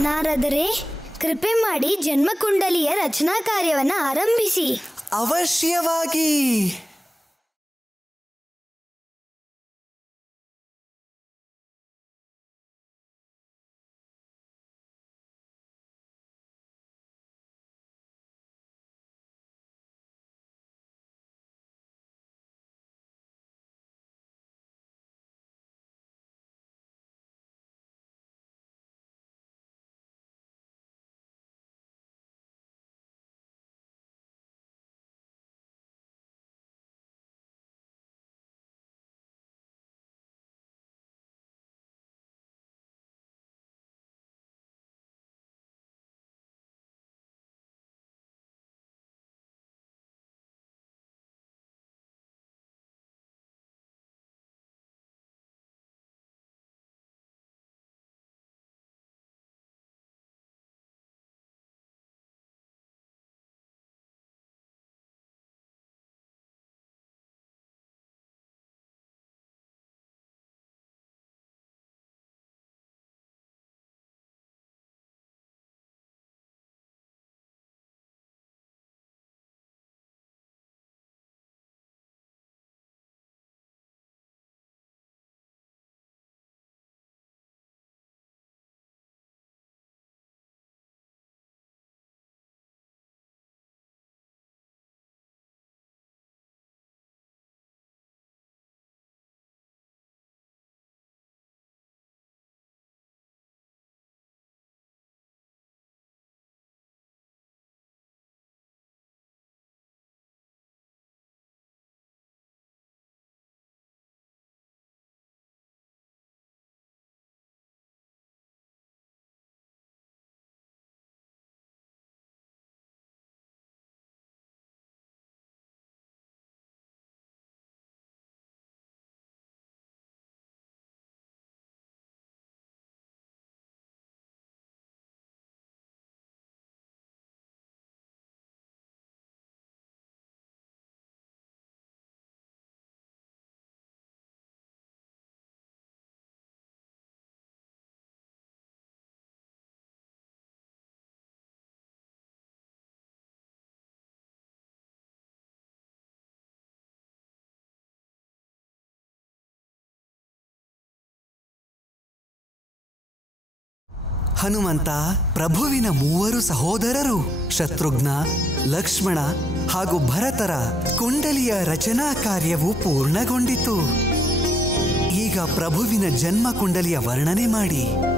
ನಾರದರೆ ಕೃಪೆ ಮಾಡಿ ಜನ್ಮಕುಂಡಲಿಯ ರಚನಾ ಕಾರ್ಯವನ್ನು ಆರಂಭಿಸಿ. ಅವಶ್ಯವಾಗಿ. ಹನುಮಂತ, ಪ್ರಭುವಿನ ಮೂವರು ಸಹೋದರರು ಶತ್ರುಘ್ನ, ಲಕ್ಷ್ಮಣ ಹಾಗೂ ಭರತರ ಕುಂಡಲಿಯ ರಚನಾ ಕಾರ್ಯವು ಪೂರ್ಣಗೊಂಡಿತು. ಈಗ ಪ್ರಭುವಿನ ಜನ್ಮ ಕುಂಡಲಿಯ ವರ್ಣನೆ ಮಾಡಿ.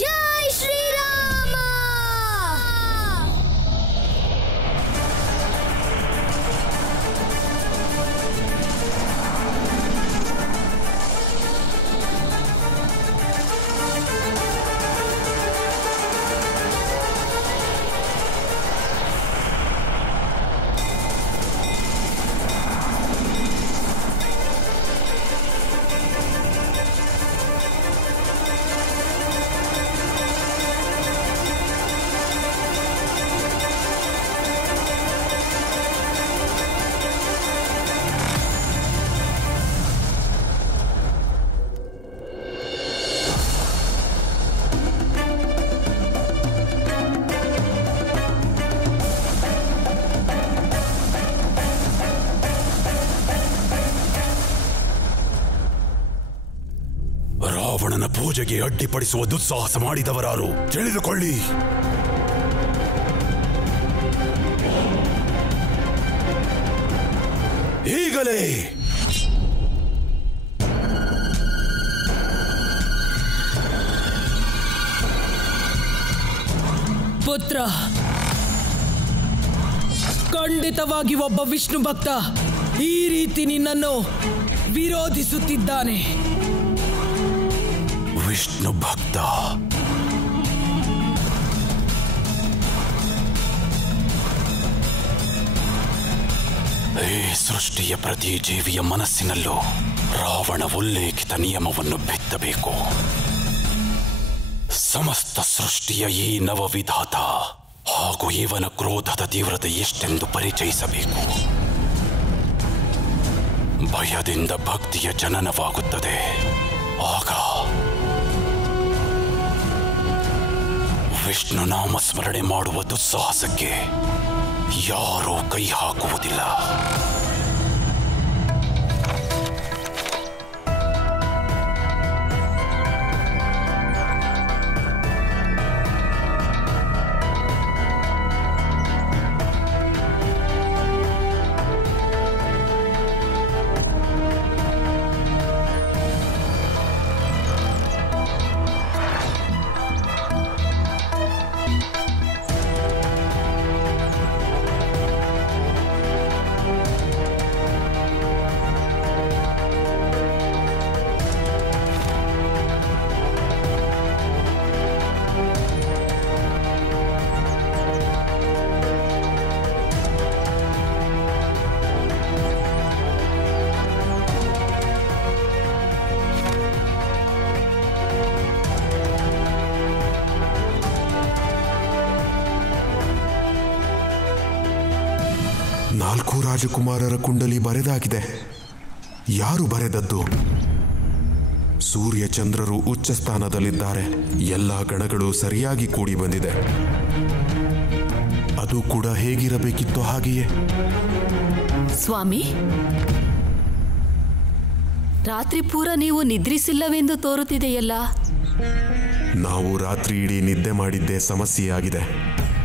ಜೈ ಶ್ರೀರಾಮ. ರಾವಣನ ಪೂಜೆಗೆ ಅಡ್ಡಿಪಡಿಸುವ ದುಸ್ಸಾಹಸ ಮಾಡಿದವರಾರು ತಿಳಿದುಕೊಳ್ಳಿ. ಈಗಲೇ ಪುತ್ರ, ಖಂಡಿತವಾಗಿ ಒಬ್ಬ ವಿಷ್ಣು ಭಕ್ತ ಈ ರೀತಿ ನಿನ್ನನ್ನು ವಿರೋಧಿಸುತ್ತಿದ್ದಾನೆ. ವಿಷ್ಣು ಭಕ್ತ? ಈ ಸೃಷ್ಟಿಯ ಪ್ರತಿ ಜೀವಿಯ ಮನಸ್ಸಿನಲ್ಲೂ ರಾವಣ ಉಲ್ಲೇಖಿತ ನಿಯಮವನ್ನು ಬಿತ್ತಬೇಕು. ಸಮಸ್ತ ಸೃಷ್ಟಿಯ ಈ ನವವಿಧಾತ ಹಾಗೂ ಇವನ ಕ್ರೋಧದ ತೀವ್ರತೆ ಎಷ್ಟೆಂದು ಪರಿಚಯಿಸಬೇಕು. ಭಯದಿಂದ ಭಕ್ತಿಯ ಜನನವಾಗುತ್ತದೆ. ಆಗ ವಿಷ್ಣು ನಾಮ ಸ್ಮರಣೆ ಮಾಡುವ ದುಸ್ಸಾಹಸಕ್ಕೆ ಯಾರೂ ಕೈ ಹಾಕುವುದಿಲ್ಲ. ನಾಲ್ಕು ರಾಜಕುಮಾರರ ಕುಂಡಲಿ ಬರೆದಾಗಿದೆ. ಯಾರು ಬರೆದದ್ದು? ಸೂರ್ಯ ಚಂದ್ರರು ಉಚ್ಚ ಸ್ಥಾನದಲ್ಲಿದ್ದಾರೆ. ಎಲ್ಲ ಗಣಗಳು ಸರಿಯಾಗಿ ಕೂಡಿ ಬಂದಿದೆ. ಅದು ಕೂಡ ಹೇಗಿರಬೇಕಿತ್ತು ಹಾಗೆಯೇ. ಸ್ವಾಮಿ, ರಾತ್ರಿ ಪೂರ ನೀವು ನಿದ್ರಿಸಿಲ್ಲವೆಂದು ತೋರುತ್ತಿದೆಯಲ್ಲ. ನಾವು ರಾತ್ರಿ ಇಡೀ ನಿದ್ದೆ ಮಾಡಿದ್ದೇ ಸಮಸ್ಯೆಯಾಗಿದೆ.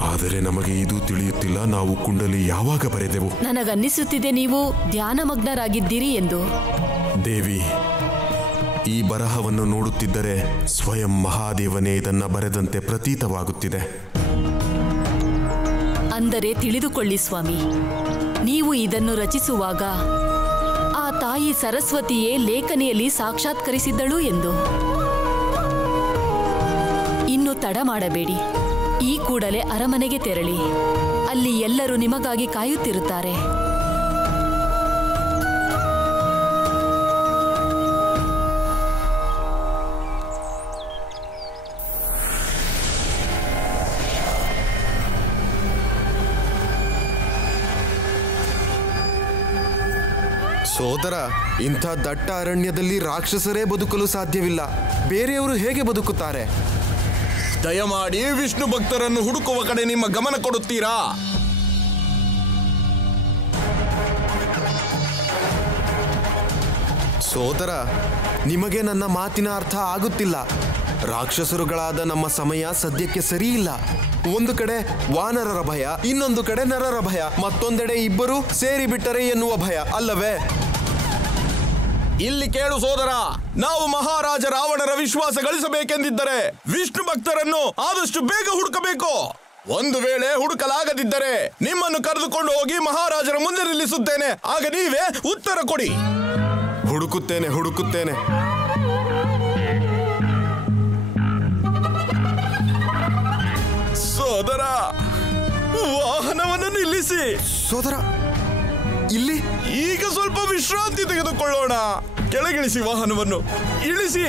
ಆದರೆ ನಮಗೆ ಇದು ತಿಳಿಯುತ್ತಿಲ್ಲ, ನಾವು ಕುಂಡಲಿ ಯಾವಾಗ ಬರೆದೆವು. ನನಗನ್ನಿಸುತ್ತಿದೆ ನೀವು ಧ್ಯಾನಮಗ್ನರಾಗಿದ್ದೀರಿ ಎಂದು. ದೇವಿ, ಈ ಬರಹವನ್ನು ನೋಡುತ್ತಿದ್ದರೆ ಸ್ವಯಂ ಮಹಾದೇವನೇ ಇದನ್ನ ಬರೆದಂತೆ ಪ್ರತೀತವಾಗುತ್ತಿದೆ. ಅಂದರೆ ತಿಳಿದುಕೊಳ್ಳಿ ಸ್ವಾಮಿ, ನೀವು ಇದನ್ನು ರಚಿಸುವಾಗ ಆ ತಾಯಿ ಸರಸ್ವತಿಯೇ ಲೇಖನಿಯಲ್ಲಿ ಸಾಕ್ಷಾತ್ಕರಿಸಿದ್ದಳು ಎಂದು. ಇನ್ನು ತಡ ಮಾಡಬೇಡಿ. ಈ ಕೂಡಲೇ ಅರಮನೆಗೆ ತೆರಳಿ. ಅಲ್ಲಿ ಎಲ್ಲರೂ ನಿಮಗಾಗಿ ಕಾಯುತ್ತಿರುತ್ತಾರೆ. ಸೋದರ, ಇಂಥ ದಟ್ಟ ಅರಣ್ಯದಲ್ಲಿ ರಾಕ್ಷಸರೇ ಬದುಕಲು ಸಾಧ್ಯವಿಲ್ಲ. ಬೇರೆಯವರು ಹೇಗೆ ಬದುಕುತ್ತಾರೆ? ದಯಮಾಡಿ ವಿಷ್ಣು ಭಕ್ತರನ್ನು ಹುಡುಕುವ ಕಡೆ ನಿಮ್ಮ ಗಮನ ಕೊಡುತ್ತೀರಾ? ಸೋದರ, ನಿಮಗೆ ನನ್ನ ಮಾತಿನ ಅರ್ಥ ಆಗುತ್ತಿಲ್ಲ. ರಾಕ್ಷಸರುಗಳಾದ ನಮ್ಮ ಸಮಯ ಸದ್ಯಕ್ಕೆ ಸರಿಯಿಲ್ಲ. ಒಂದು ಕಡೆ ವಾನರರ ಭಯ, ಇನ್ನೊಂದು ಕಡೆ ನರರ ಭಯ, ಮತ್ತೊಂದೆಡೆ ಇಬ್ಬರು ಸೇರಿಬಿಟ್ಟರೆ ಎನ್ನುವ ಭಯ ಅಲ್ಲವೇ? ಇಲ್ಲಿ ಕೇಳು ಸೋದರ, ನಾವು ಮಹಾರಾಜ ರಾವಣರ ವಿಶ್ವಾಸ ಗಳಿಸಬೇಕೆಂದಿದ್ದರೆ ವಿಷ್ಣು ಭಕ್ತರನ್ನು ಆದಷ್ಟು ಬೇಗ ಹುಡುಕಬೇಕು. ಒಂದು ವೇಳೆ ಹುಡುಕಲಾಗದಿದ್ದರೆ ನಿಮ್ಮನ್ನು ಕರೆದುಕೊಂಡು ಹೋಗಿ ಮಹಾರಾಜರ ಮುಂದೆ ನಿಲ್ಲಿಸುತ್ತೇನೆ. ಆಗ ನೀವೇ ಉತ್ತರ ಕೊಡಿ. ಹುಡುಕುತ್ತೇನೆ. ಸೋದರ, ವಾಹನವನ್ನು ನಿಲ್ಲಿಸಿ. ಸೋದರ, ಇಲ್ಲಿ ಈಗ ಸ್ವಲ್ಪ ವಿಶ್ರಾಂತಿ ತೆಗೆದುಕೊಳ್ಳೋಣ. ಕೆಳಗಿಳಿಸಿ, ವಾಹನವನ್ನು ಇಳಿಸಿ.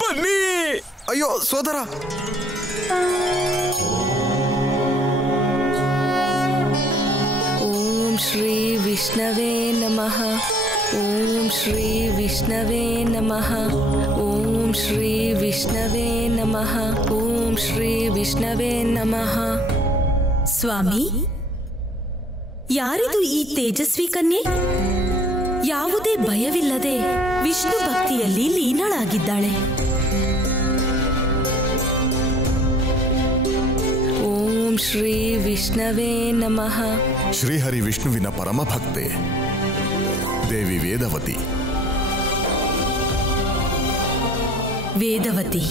ಬನ್ನಿ. ಅಯ್ಯೋ ಸೋದರ, ಓಂ ಶ್ರೀ ವಿಷ್ಣವೇ ನಮಃ. ಓಂ ಶ್ರೀ ವಿಷ್ಣವೇ ನಮಃ. ಓಂ ಶ್ರೀ ವಿಷ್ಣವೇ ನಮಃ. ಓಂ ಶ್ರೀ ವಿಷ್ಣವೇ ನಮಃ. ಸ್ವಾಮಿ, ಯಾರಿದು ಈ ತೇಜಸ್ವಿ ಕನ್ಯೆ? ಯಾವುದೇ ಭಯವಿಲ್ಲದೆ ವಿಷ್ಣು ಭಕ್ತಿಯಲ್ಲಿ ಲೀನಳಾಗಿದ್ದಾಳೆ. ಓಂ ಶ್ರೀ ವಿಷ್ಣವೇ ನಮಃ. ಶ್ರೀಹರಿ ವಿಷ್ಣುವಿನ ಪರಮ ಭಕ್ತೆ ದೇವಿ ವೇದವತಿ. ವೇದವತಿ,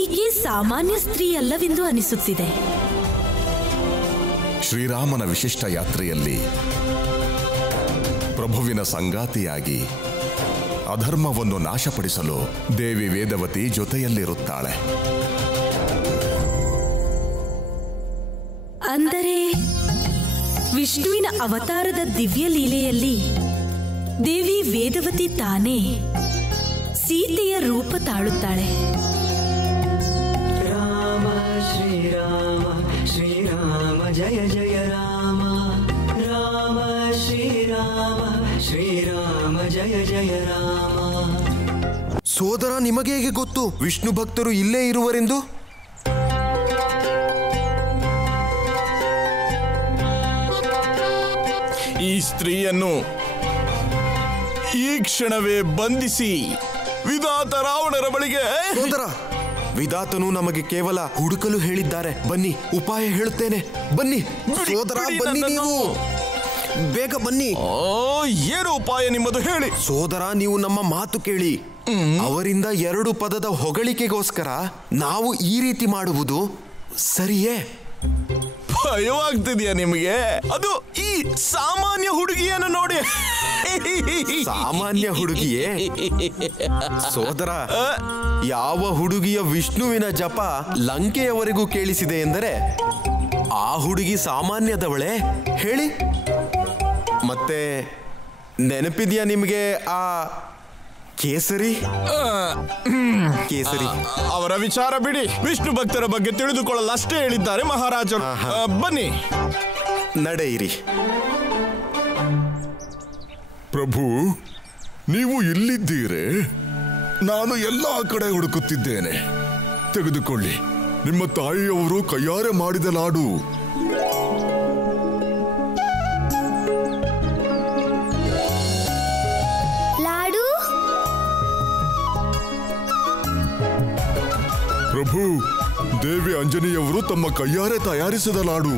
ಈಕೆ ಸಾಮಾನ್ಯ ಸ್ತ್ರೀ ಅಲ್ಲವೆಂದು ಅನಿಸುತ್ತಿದೆ. ಶ್ರೀರಾಮನ ವಿಶಿಷ್ಟ ಯಾತ್ರೆಯಲ್ಲಿ ಪ್ರಭುವಿನ ಸಂಗಾತಿಯಾಗಿ ಅಧರ್ಮವನ್ನು ನಾಶಪಡಿಸಲು ದೇವಿ ವೇದವತಿ ಜೊತೆಯಲ್ಲಿರುತ್ತಾಳೆ. ಅಂದರೆ ವಿಷ್ಣುವಿನ ಅವತಾರದ ದಿವ್ಯ ಲೀಲೆಯಲ್ಲಿ ದೇವಿ ವೇದವತಿ ತಾನೇ ಸೀತೆಯ ರೂಪ ತಾಳುತ್ತಾಳೆ. ರಾಮ ಶ್ರೀರಾಮ ಶ್ರೀರಾಮ ಜಯ ಜಯ ರಾಮ. ರಾಮ ಶ್ರೀರಾಮ ಶ್ರೀರಾಮ ಜಯ ಜಯ ರಾಮ. ಸೋದರ, ನಿಮಗೆ ಹೇಗೆ ಗೊತ್ತು ವಿಷ್ಣು ಭಕ್ತರು ಇಲ್ಲೇ ಇರುವರೆಂದು? ಈ ಸ್ತ್ರೀಯನ್ನು ಈ ಕ್ಷಣವೇ ಬಂಧಿಸಿ ವಿಧಾತ ರಾವಣರ ಬಳಿಗೆ. ಸೋದರ, ವಿಧಾತನು ನಮಗೆ ಕೇವಲ ಹುಡುಕಲು ಹೇಳಿದ್ದಾರೆ. ಬನ್ನಿ, ಉಪಾಯ ಹೇಳುತ್ತೇನೆ. ಬನ್ನಿ ಸೋದರ, ಬನ್ನಿ, ನೀವು ಬೇಗ ಬನ್ನಿ. ಏನು ಉಪಾಯ ನಿಮ್ಮದು ಹೇಳಿ. ಸೋದರ, ನೀವು ನಮ್ಮ ಮಾತು ಕೇಳಿ. ಅವರಿಂದ 2 ಪದದ ಹೊಗಳಿಕೆಗೋಸ್ಕರ ನಾವು ಈ ರೀತಿ ಮಾಡುವುದು ಸರಿಯೇ? ಭಯವಾಗ್ತಿದ್ಯಾ ನಿಮಗೆ? ಅದು ಈ ಸಾಮಾನ್ಯ ಹುಡುಗಿಯನ್ನು ನೋಡಿ. ಸಾಮಾನ್ಯ ಹುಡುಗಿಯೇ? ಸೋದರ, ಯಾವ ಹುಡುಗಿಯ ವಿಷ್ಣುವಿನ ಜಪ ಲಂಕೆಯವರೆಗೂ ಕೇಳಿಸಿದೆ ಎಂದರೆ ಆ ಹುಡುಗಿ ಸಾಮಾನ್ಯದವಳೆ? ಹೇಳಿ. ಮತ್ತೆ ನೆನಪಿದ್ಯಾ ನಿಮಗೆ ಆ ಕೇಸರಿ? ಅವರ ವಿಚಾರ ಬಿಡಿ. ವಿಷ್ಣು ಭಕ್ತರ ಬಗ್ಗೆ ತಿಳಿದುಕೊಳ್ಳಲು ಅಷ್ಟೇ ಹೇಳಿದ್ದಾರೆ ಮಹಾರಾಜರು. ಬನ್ನಿ, ನಡೆಯಿರಿ. ಪ್ರಭು, ನೀವು ಇಲ್ಲಿದ್ದೀರೇ? ನಾನು ಎಲ್ಲ ಕಡೆ ಹುಡುಕುತ್ತಿದ್ದೇನೆ. ತೆಗೆದುಕೊಳ್ಳಿ, ನಿಮ್ಮ ತಾಯಿಯವರು ಕೈಯಾರೆ ಮಾಡಿದ ಲಾಡು. ಲಾಡು? ಪ್ರಭು, ದೇವಿ ಅಂಜನಿಯವರು ತಮ್ಮ ಕೈಯಾರೆ ತಯಾರಿಸಿದ ಲಾಡು.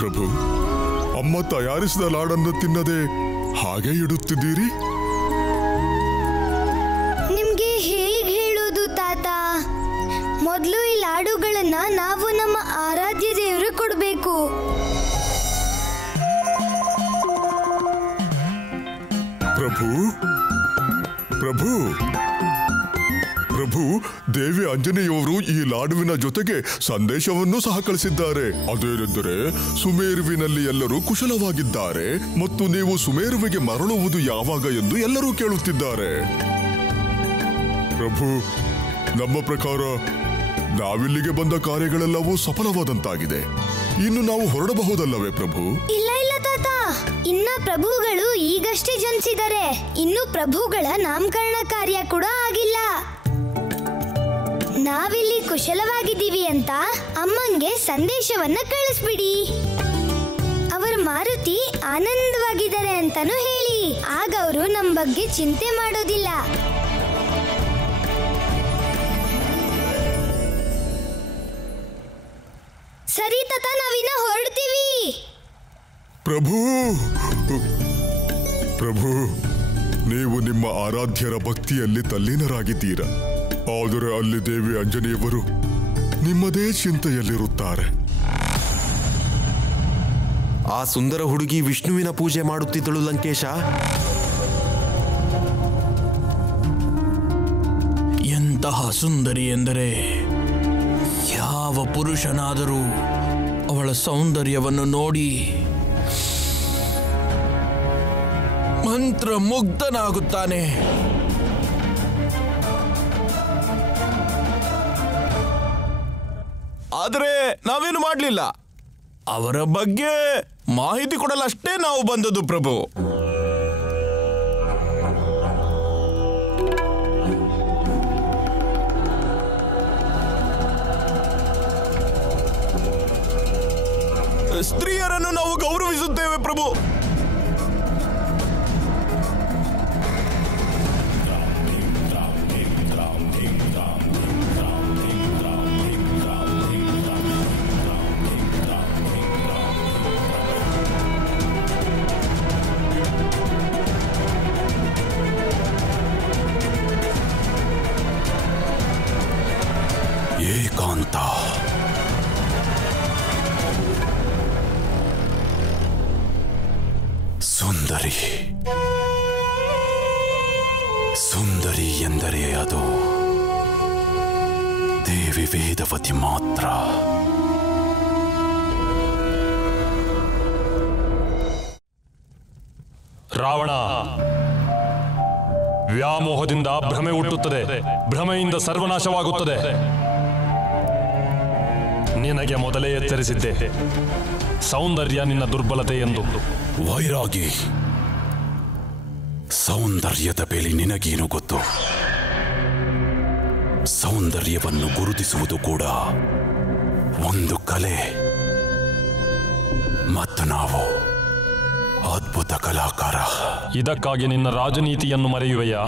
ಪ್ರಭು, ಅಮ್ಮ ತಯಾರಿಸಿದ ಲಾಡನ್ನು ತಿನ್ನದೆ ಹಾಗೆ ಇಡುತ್ತಿದ್ದೀರಿ? ನಿಮ್ಗೆ ಹೇಗೆ ಹೇಳೋದು ತಾತ? ಮೊದಲು ಈ ಲಾಡುಗಳನ್ನ ನಾವು ನಮ್ಮ ಆರಾಧ್ಯ ದೇವರು ಕೊಡಬೇಕು. ಪ್ರಭು, ಪ್ರಭು, ಪ್ರಭು, ದೇವಿ ಆಂಜನೇಯವರು ಈ ಲಾಡುವಿನ ಜೊತೆಗೆ ಸಂದೇಶವನ್ನು ಸಹ ಕಳಿಸಿದ್ದಾರೆ. ಅದೇನೆಂದರೆ, ಸುಮೇರುವಿನಲ್ಲಿ ಎಲ್ಲರೂ ಕುಶಲವಾಗಿದ್ದಾರೆ ಮತ್ತು ನೀವು ಸುಮೇರುವಿಗೆ ಮರಳುವುದು ಯಾವಾಗ ಎಂದು ಎಲ್ಲರೂ ಕೇಳುತ್ತಿದ್ದಾರೆ. ಪ್ರಭು, ನಮ್ಮ ಪ್ರಕಾರ ನಾವಿಲ್ಲಿಗೆ ಬಂದ ಕಾರ್ಯಗಳೆಲ್ಲವೂ ಸಫಲವಾದಂತಾಗಿದೆ. ಇನ್ನು ನಾವು ಹೊರಡಬಹುದಲ್ಲವೇ ಪ್ರಭು? ಇಲ್ಲ ಇಲ್ಲ ತಾತ, ಇನ್ನ ಪ್ರಭುಗಳು ಈಗಷ್ಟೇ ಜನಿಸಿದರೆ. ಇನ್ನು ಪ್ರಭುಗಳ ನಾಮಕರಣ ಕಾರ್ಯ ಕೂಡ ಆಗಿಲ್ಲ. ನಾವಿಲ್ಲಿ ಕುಶಲವಾಗಿದ್ದೀವಿ ಅಂತ ಅಮ್ಮಂಗೆ ಸಂದೇಶವನ್ನ ಕಳಿಸ್ಬಿಡಿ. ಅವರ ಮಾರುತಿ ಆನಂದವಾಗಿದ್ದಾರೆ ಅಂತಾನು ಹೇಳಿ. ಆಗ ಅವರು ನಮ್ಮ ಬಗ್ಗೆ ಚಿಂತೆ ಮಾಡೋದಿಲ್ಲ. ಸರಿ ತಾತ, ನಾವಿನ್ನ ಹೊರಡ್ತೀವಿ. ಪ್ರಭು, ಪ್ರಭು, ನೀವು ನಿಮ್ಮ ಆರಾಧ್ಯರ ಭಕ್ತಿಯಲ್ಲಿ ತಲ್ಲೀನರಾಗಿದ್ದೀರ. ಆದರೆ ಅಲ್ಲಿ ದೇವಿ ಆಂಜನೇಯವರು ನಿಮ್ಮದೇ ಚಿಂತೆಯಲ್ಲಿರುತ್ತಾರೆ. ಆ ಸುಂದರ ಹುಡುಗಿ ವಿಷ್ಣುವಿನ ಪೂಜೆ ಮಾಡುತ್ತಿದ್ದಳು ಲಂಕೇಶ. ಎಂತಹ ಸುಂದರಿ ಎಂದರೆ ಯಾವ ಪುರುಷನಾದರೂ ಅವಳ ಸೌಂದರ್ಯವನ್ನು ನೋಡಿ ಮಂತ್ರಮುಗ್ಧನಾಗುತ್ತಾನೆ. ಆದರೆ ನಾವೇನು ಮಾಡಲಿಲ್ಲ. ಅವರ ಬಗ್ಗೆ ಮಾಹಿತಿ ಕೊಡಲಷ್ಟೇ ನಾವು ಬಂದದ್ದು ಪ್ರಭು. ಸ್ತ್ರೀಯರನ್ನು ನಾವು ಗೌರವಿಸುತ್ತೇವೆ ಪ್ರಭು. ಏಕಾಂತ. ಸುಂದರಿ, ಸುಂದರಿ ಎಂದರೆ ಅದು ದೇವಿ ವೇದವತಿ ಮಾತ್ರ. ರಾವಣ, ವ್ಯಾಮೋಹದಿಂದ ಭ್ರಮೆ ಹುಟ್ಟುತ್ತದೆ, ಭ್ರಮೆಯಿಂದ ಸರ್ವನಾಶವಾಗುತ್ತದೆ. ನಿನಗೆ ಮೊದಲೇ ಎಚ್ಚರಿಸಿದ್ದೆ, ಸೌಂದರ್ಯ ನಿನ್ನ ದುರ್ಬಲತೆ ಎಂದು. ವೈರಾಗಿ, ಸೌಂದರ್ಯದ ಬೆಲೆ ನಿನಗೇನು ಗೊತ್ತು? ಸೌಂದರ್ಯವನ್ನು ಗುರುತಿಸುವುದು ಕೂಡ ಒಂದು ಕಲೆ, ಮತ್ತು ನಾವು ಅದ್ಭುತ ಕಲಾಕಾರ. ಇದಕ್ಕಾಗಿ ನಿನ್ನ ರಾಜನೀತಿಯನ್ನು ಮರೆಯುವೆಯಾ?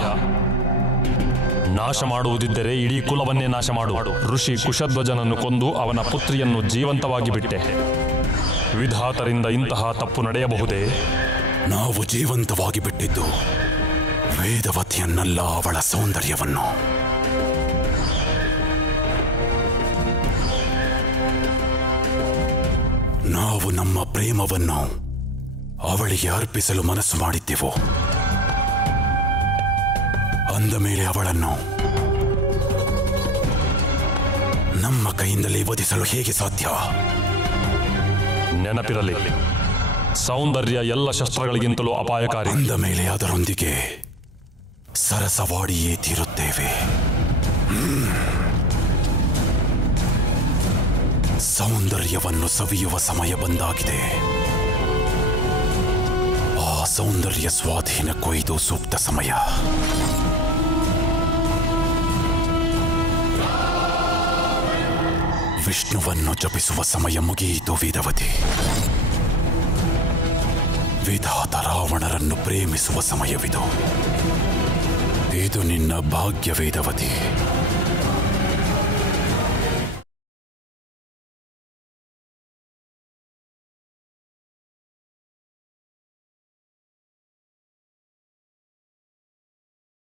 ನಾಶ ಮಾಡುವುದಿದ್ದರೆ ಇಡೀ ಕುಲವನ್ನೇ ನಾಶ ಮಾಡು. ಋಷಿ ಕುಶಧ್ವಜನನ್ನು ಕೊಂದು ಅವನ ಪುತ್ರಿಯನ್ನು ಜೀವಂತವಾಗಿ ಬಿಟ್ಟೆ. ವಿಧಾತರಿಂದ ಇಂತಹ ತಪ್ಪು ನಡೆಯಬಹುದೇ? ನಾವು ಜೀವಂತವಾಗಿ ಬಿಟ್ಟಿದ್ದು ವೇದವತಿಯನ್ನಲ್ಲ, ಅವಳ ಸೌಂದರ್ಯವನ್ನು. ನಾವು ನಮ್ಮ ಪ್ರೇಮವನ್ನು ಅವಳಿಗೆ ಅರ್ಪಿಸಲು ಮನಸ್ಸು ಮಾಡಿದ್ದೆವು. ಅಂದ ಮೇಲೆ ಅವಳನ್ನು ನಮ್ಮ ಕೈಯಿಂದಲೇ ವಧಿಸಲು ಹೇಗೆ ಸಾಧ್ಯ? ನೆನಪಿರಲಿ, ಸೌಂದರ್ಯ ಎಲ್ಲ ಶಸ್ತ್ರಗಳಿಗಿಂತಲೂ ಅಪಾಯಕಾರಿ. ಅಂದ ಮೇಲೆ ಅದರೊಂದಿಗೆ ಸರಸವಾಡಿಯೇ ತೀರುತ್ತೇವೆ. ಸೌಂದರ್ಯವನ್ನು ಸವಿಯುವ ಸಮಯ ಬಂದಾಗಿದೆ. ಆ ಸೌಂದರ್ಯ ಸ್ವಾಧೀನಕ್ಕೂ ಇದು ಸೂಕ್ತ ಸಮಯ. ವಿಷ್ಣುವನ್ನು ಜಪಿಸುವ ಸಮಯ ಮುಗಿಯಿತು ವೇದವತಿ. ವಿಧಾತ ರಾವಣರನ್ನು ಪ್ರೇಮಿಸುವ ಸಮಯವಿದು. ಇದು ನಿನ್ನ ಭಾಗ್ಯ ವೇದವತಿ.